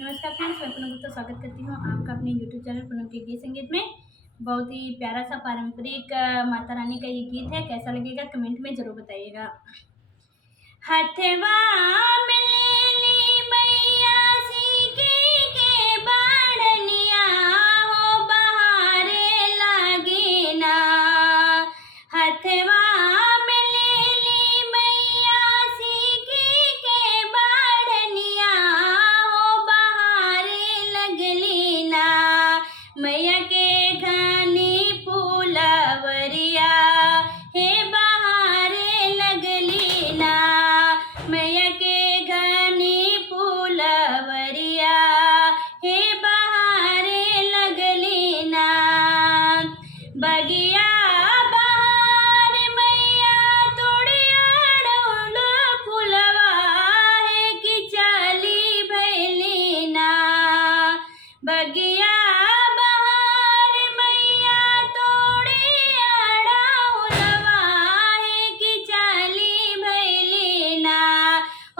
नमस्कार फ्रेंड्स, मैं पूनम गुप्ता स्वागत करती हूँ आपका अपने यूट्यूब चैनल पूनम के गीत संगीत में। बहुत ही प्यारा सा पारंपरिक माता रानी का ये गीत है। कैसा लगेगा कमेंट में ज़रूर बताइएगा। हथवा में लेली मैया सीके के बाढ़निया हो बहारे लागे ना। हथवा में लेली मैया सीके के बाढ़निया हो बहारे लगली ना। मैया के घनी फूलवरिया हे बहारे लगली ना। मैया के घनी फूलवरिया हे बहारे लगली ना। बगिया बहार मैया तोड़िया फूलवा है कि चली भैली ना। बगिया बहार मैया तोड़िया फूलवा है कि चली भैली ना।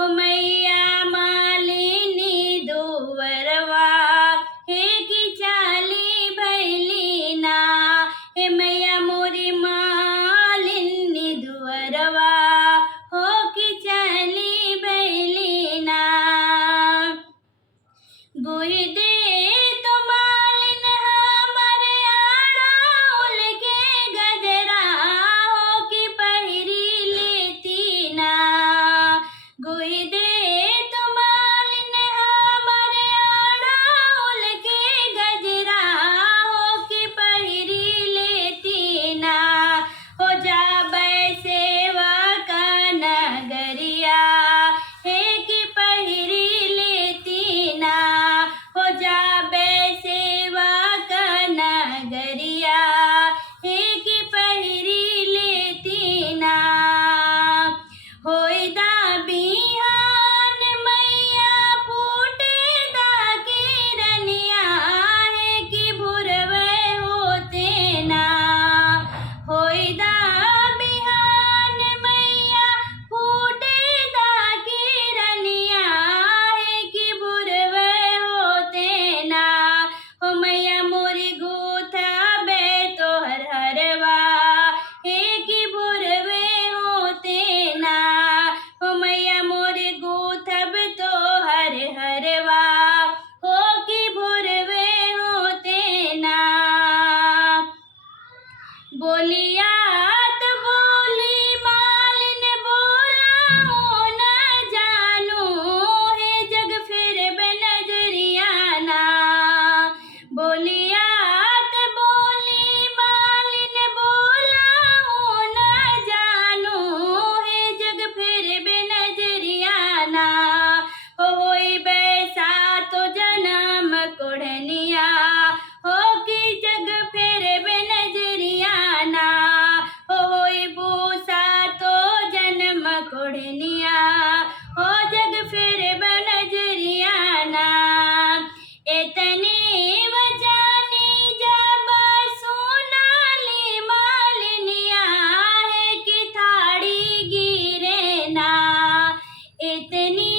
ओ मैया मालिनी दुवरवा हे कि चली भैली ना। हे मैया मोरी मालिनी दुवरवा हो कि चली भैली ना। बुहि दे तो मालिन हमारे आड़ाउल के गजरा हो कि पहिरी लेती ना। गुहि दे तो मालिन हमारे आड़ाउल के गजरा हो कि पहिरी लेती ना। हो जाबै सेवा का नगरिया हे कि पहिरी लेती ना। हो जाबै सेवा का नगरिया हे कि पहिरी लेती ना। होई दा बिहान मैया फूटे दा किरनिया है कि भुरवै होते ना। होई दा बिहान मैया फूटे दा किरनिया है कि भुरवै होते ना। हो मैया मोरी गूथबे तोहर हरवा हे कि भुरवे होते ना। हो मैया मोरी गूथब तोहर हरवा हो कि भुरवे होते ना। बोलिया तो बोली मालिन बोला हो न जानू हे जग फिर नजरिया ना। बोलिया तो बोली मालिन बोला हो न जानू हे जग फिर नजरिया ना। होई बैसा तो जन्म कोढ़निया हो कि जग फिर नजरिया ना। होई बूसा तो जन्म कोढ़निया हो जग फिर नजरिया ना। इतने बजानी जब सोनाली मालिनिया है कि थाड़ी गिरे ना। इतनी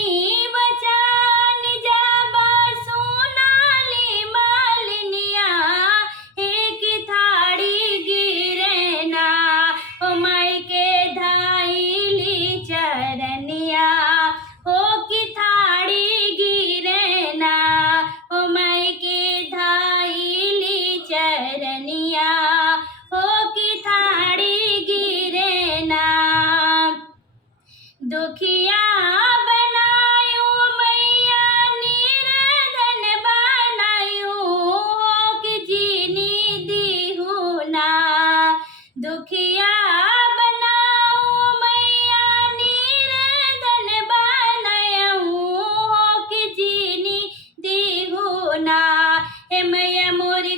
बचान जब सोनाली मालिनिया है कि थाड़ी गिरे ना। ओ माई के धाइली चरनिया हो कि थाड़ी गिरे ना। ओ माई के धाइली चरनिया हो कि थाड़ी गिरे ना। दुखिया बनायू मैया निर्धन बनायू हो कि जीनी दीहू ना। दुखिया बनाऊ मैया निर्धन बनायू हो कि जीनी दीहू ना। हे मैया मोरी